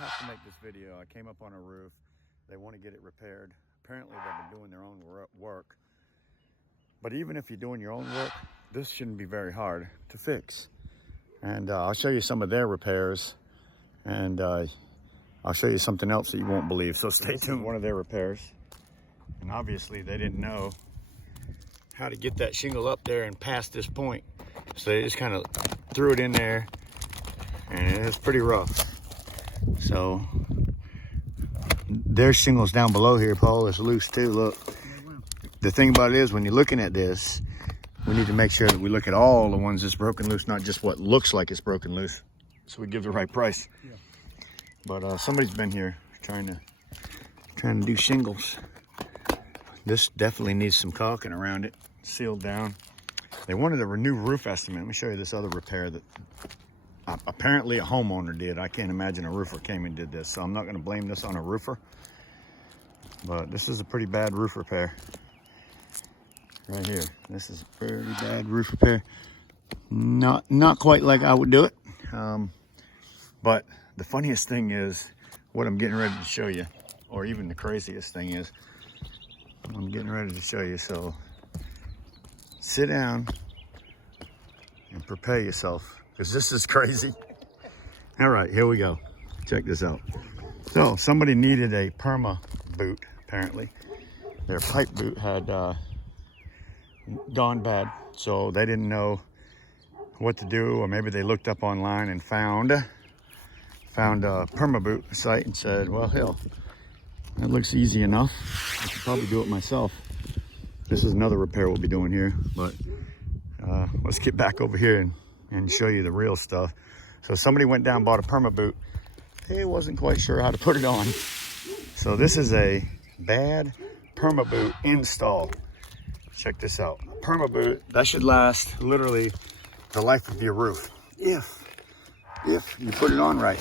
have to make this video. I came up on a roof. They want to get it repaired. Apparently they've been doing their own work. But even if you're doing your own work, this shouldn't be very hard to fix. And I'll show you some of their repairs. And I'll show you something else that you won't believe. So stay tuned. One of their repairs. And obviously they didn't know how to get that shingle up there and past this point. So they just kind of threw it in there, and it's pretty rough. So there's shingles down below here, Paul. It's loose too, look. The thing about it is, when you're looking at this, we need to make sure that we look at all the ones that's broken loose, not just what looks like it's broken loose, so we give the right price. Yeah. But somebody's been here trying to do shingles. This definitely needs some caulking around it, sealed down. They wanted a new roof estimate. Let me show you this other repair that apparently a homeowner did. I can't imagine a roofer came and did this, so I'm not going to blame this on a roofer. But this is a pretty bad roof repair right here. This is a pretty bad roof repair. Not quite like I would do it. But the funniest thing is what I'm getting ready to show you, or even the craziest thing is I'm getting ready to show you. So sit down and prepare yourself, because this is crazy. All right, here we go. Check this out. So somebody needed a Perma-Boot, apparently. Their pipe boot had gone bad, so they didn't know what to do, or maybe they looked up online and found a Perma-Boot site and said, well, hell, that looks easy enough. I could probably do it myself. This is another repair we'll be doing here, but let's get back over here and show you the real stuff. So somebody went down and bought a Perma-Boot. They wasn't quite sure how to put it on. So this is a bad Perma-Boot install. Check this out. Perma-Boot, that should last literally the life of your roof, if you put it on right.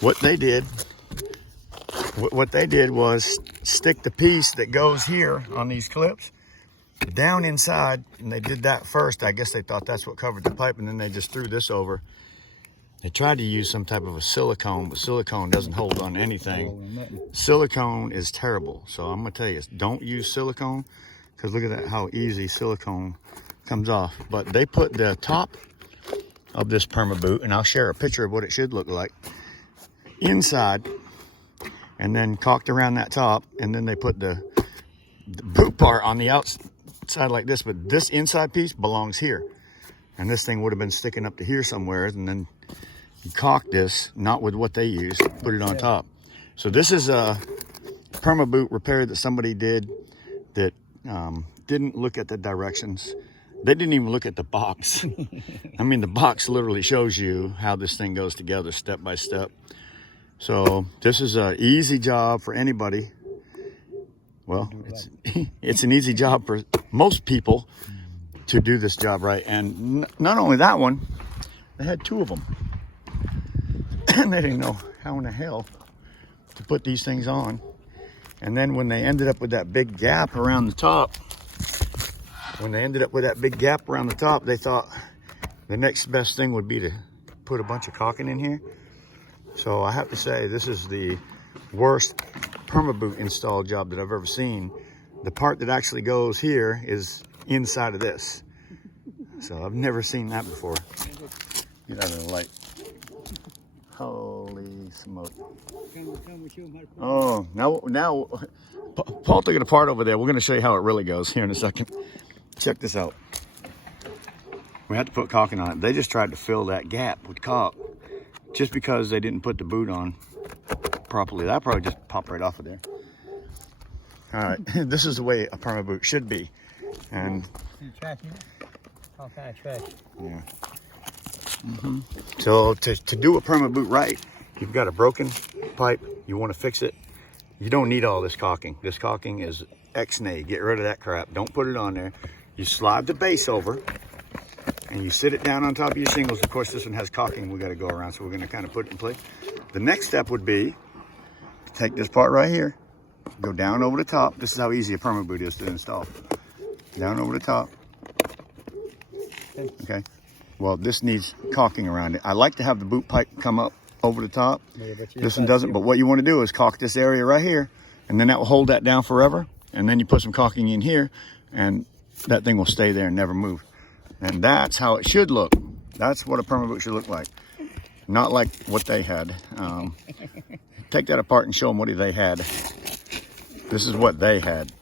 What they did was stick the piece that goes here on these clips down inside, and they did that first. I guess they thought that's what covered the pipe, and then they just threw this over. They tried to use some type of a silicone, but silicone doesn't hold on to anything. Silicone is terrible. So I'm gonna tell you, don't use silicone, because look at that, how easy silicone comes off. But they put the top of this Perma-Boot, and I'll share a picture of what it should look like, inside, and then caulked around that top, and then they put the boot part on the outside like this, but this inside piece belongs here, and this thing would have been sticking up to here somewhere, and then you caulk this, not with what they used, put it on top. So this is a Perma-Boot repair that somebody did that didn't look at the directions. They didn't even look at the box. I mean, the box literally shows you how this thing goes together step by step. So this is an easy job for anybody. Well, it's an easy job for most people to do this job right. And not only that one, they had two of them. And they didn't know how in the hell to put these things on. And then when they ended up with that big gap around the top, they thought the next best thing would be to put a bunch of caulking in here. So I have to say, this is the worst Perma-Boot install job that I've ever seen. The part that actually goes here is inside of this. So I've never seen that before. Get out of the light. Holy smoke. Oh, now, Paul took it apart over there. We're gonna show you how it really goes here in a second. Check this out. We had to put caulking on it. They just tried to fill that gap with caulk just because they didn't put the boot on properly. That probably just popped right off of there. All right, this is the way a Perma-Boot should be. And All kind of trash. Yeah. So to do a Perma-Boot right, you've got a broken pipe, you want to fix it. You don't need all this caulking. This caulking is X-nay. Get rid of that crap. Don't put it on there. You slide the base over and you sit it down on top of your shingles. Of course, this one has caulking we got to go around, so we're going to kind of put it in place. The next step would be to take this part right here, go down over the top. This is how easy a Perma-Boot is to install. Down over the top. Okay. Well, this needs caulking around it. I like to have the boot pipe come up over the top. Yeah, but This one doesn't, but what you want to do is caulk this area right here, and then that will hold that down forever. And then you put some caulking in here, and that thing will stay there and never move. And that's how it should look. That's what a Perma-Boot should look like. Not like what they had. Take that apart and show them what they had. This is what they had.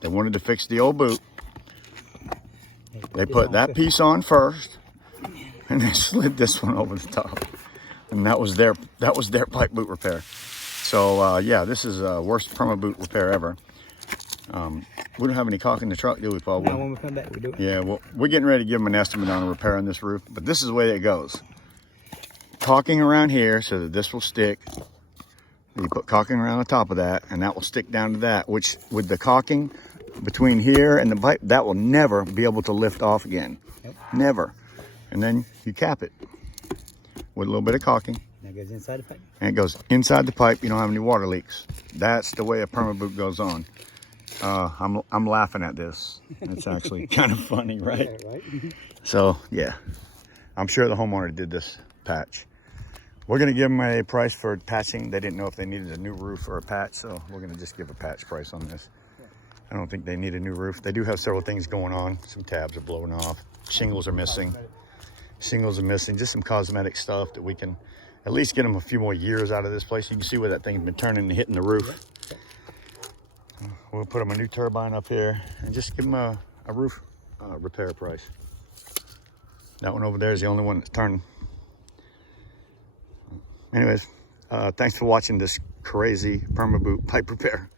They wanted to fix the old boot. They put that piece on first, and they slid this one over the top. And that was their pipe boot repair. So yeah, this is worst Perma-Boot repair ever. We don't have any caulk in the truck, do we, Paul? No, when we come back, we do it. Yeah, well, we're getting ready to give them an estimate on a repair on this roof, but this is the way it goes. Caulking around here so that this will stick. You put caulking around the top of that, and that will stick down to that, which with the caulking between here and the pipe, that will never be able to lift off again. Yep. Never. And then you cap it with a little bit of caulking. That goes inside the pipe. And it goes inside the pipe. You don't have any water leaks. That's the way a Perma-Boot goes on. I'm laughing at this. It's actually kind of funny, right? Yeah, right. So yeah, I'm sure the homeowner did this patch. We're gonna give them a price for patching. They didn't know if they needed a new roof or a patch, so we're gonna just give a patch price on this. I don't think they need a new roof. They do have several things going on. Some tabs are blowing off. Shingles are missing. Shingles are missing. Just some cosmetic stuff that we can at least get them a few more years out of this place. You can see where that thing's been turning and hitting the roof. We'll put them a new turbine up here and just give them a roof repair price. That one over there is the only one that's turning. Anyways, thanks for watching this crazy Perma-Boot pipe repair.